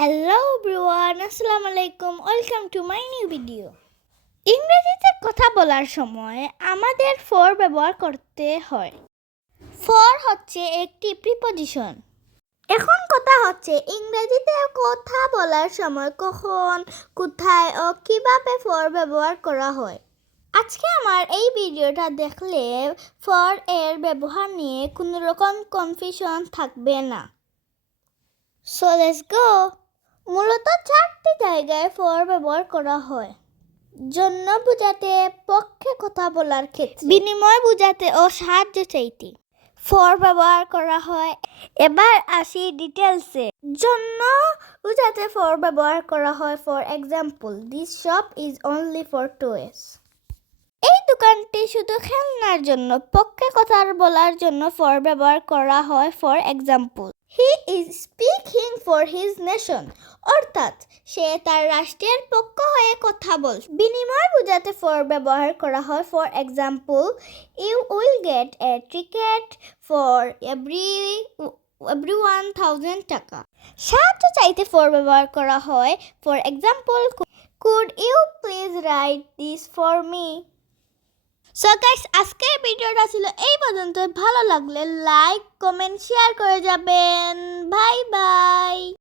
Hello everyone, আসসালামু আলাইকুম। Welcome to my new video. ইংরেজিতে কথা বলার সময় আমাদের ফর ব্যবহার করতে হয়। ফর হচ্ছে একটি প্রিপজিশন। এখন কথা হচ্ছে ইংরেজিতে কথা বলার সময় কখন, কোথায় ও কিভাবে ফর ব্যবহার করা হয়। আজকে আমার এই ভিডিওটা দেখলে ফর এর ব্যবহার নিয়ে কোনো রকম কনফিউশন থাকবে না। So let's go. মূলত চারটি জায়গায় ফর ব্যবহার করা হয়: জন্য বোঝাতে, পক্ষে কথা বলার ক্ষেত্রে, বিনিময় বোঝাতে ও সাহায্য চাইতে ফর ব্যবহার করা হয়। এবার আসি ডিটেলসে। জন্য বোঝাতে ফর ব্যবহার করা হয়, for example, this shop is only for toys. এই দোকানটি শুধু খেলনার জন্য। পক্ষে কথা বলার জন্য ফর ব্যবহার করা হয়, for example, he is speaking for his nation, অর্থাৎ সে তার রাষ্ট্রের পক্ষ হয়ে কথা বল। বিনিময় বোঝাতে ফর ব্যবহার করা হয়, for example, you will get a ticket for every 1000 টাকা। সাহায্য চাইতে ফর ব্যবহার করা হয়, for example, could you please write this for me. So guys, আজকের ভিডিওটা ছিল এই পর্যন্ত। ভালো লাগলে লাইক, কমেন্ট, শেয়ার করে যাবেন। Bye bye.